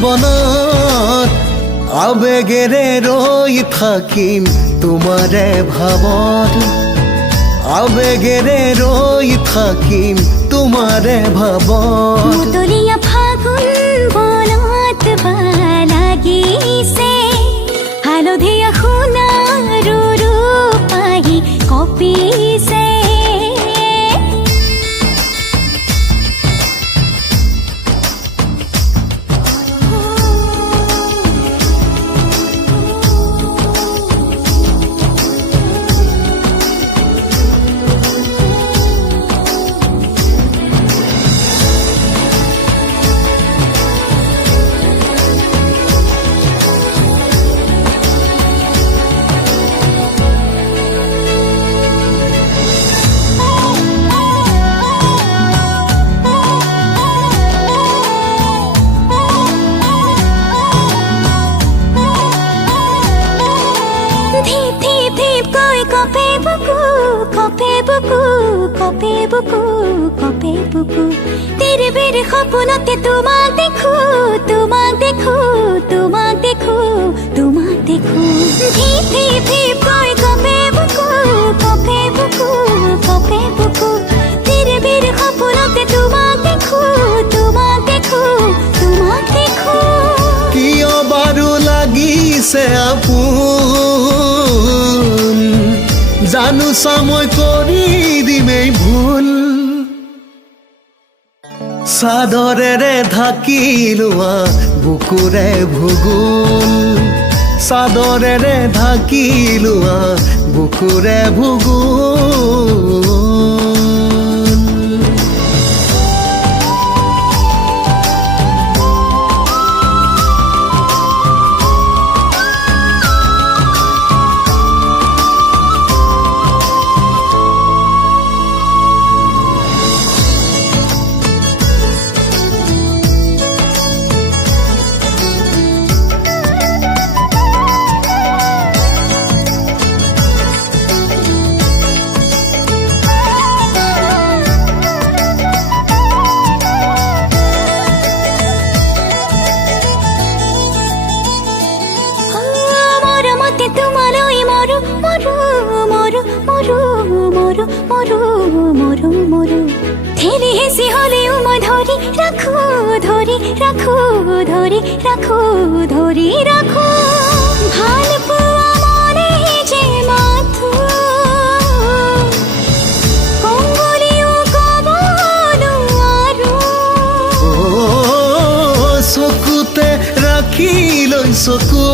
জীৱনত আবেগেৰে ৰৈ থাকিম তোমাৰে ভাৱত আবেগেৰে ৰৈ থাকিম তোমাৰে ভাৱত মুতলীয়া ফাগুন বনত লাগিছে হালধীয়া সোণাৰু ৰূপাহী কঁপিছে কপে বুকু তেৰে বেৰে সপোনতে তোমাক দেখো তোমাক দেখো তোমাক দেখো তোমাক দেখো ধীপ ধীপ ধীপ কৈ কপে বুকু তেৰে বেৰে সপোনতে তোমাক দেখো তোমাক দেখো তোমাক দেখো কিয় বাৰু লাগিছে আপোন জানো চামই কৰি দিমেই ভুল চাদৰেৰে ঢাকি লোৱা বুকুৰে ভূগোল চাদৰেৰে ঢাকি লোৱা বুকুৰে ভূগোল ঠেলি হেঁচি হলেও মই ধৰি ৰাখো ভাল পোৱা মনে যে মাথো কম বুলিও ক'ব নোৱাৰো চকুতে ৰাখি লৈ চকু